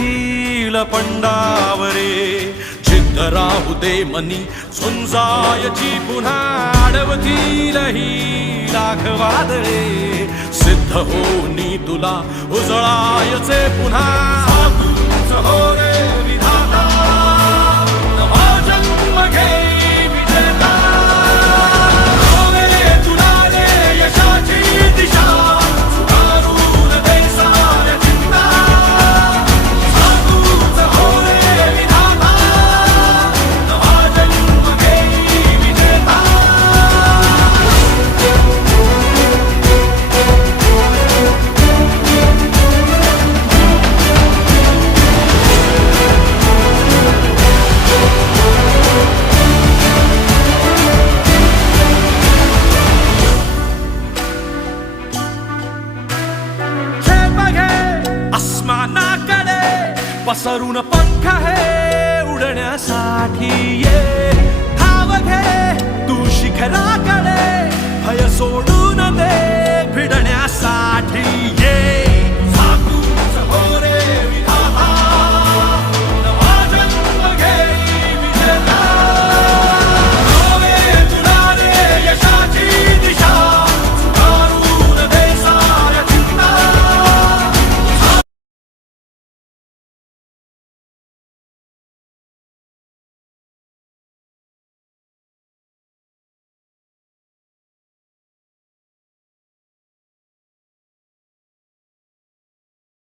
hill पंडावरे जिद्द राहू दे मनी झुंजायची पुन्हा अडवतील ही लाख वादळे सिद्ध होनी तुला उजळायचे पुन्हा साधूच हो रे विधाता नवा जन्म घे विजेता हो रे तुला रे यशाची दिशा सुधारून दे साऱ्या चिंता साधूच हो रे विधाता नवा जन्म घे विजेता पसरून पंख है उडण्यासाठी ये धाव घे तू शिखराकडे भय सोडून दे भिडण्यासाठी